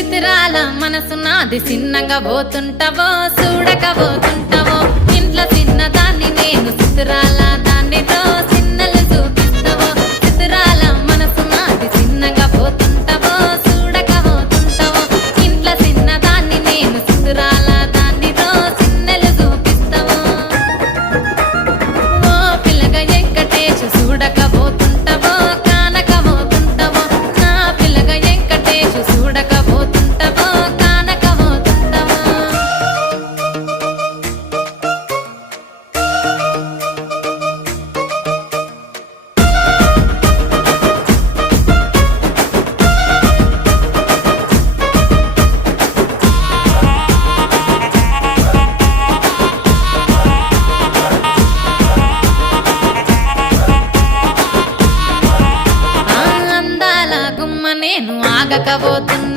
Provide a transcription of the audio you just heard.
చిత్రాల మనసు నాది చిన్నగా పోతుంటావో చూడక పోతుంటావో నేను ఆగకపోతున్నా.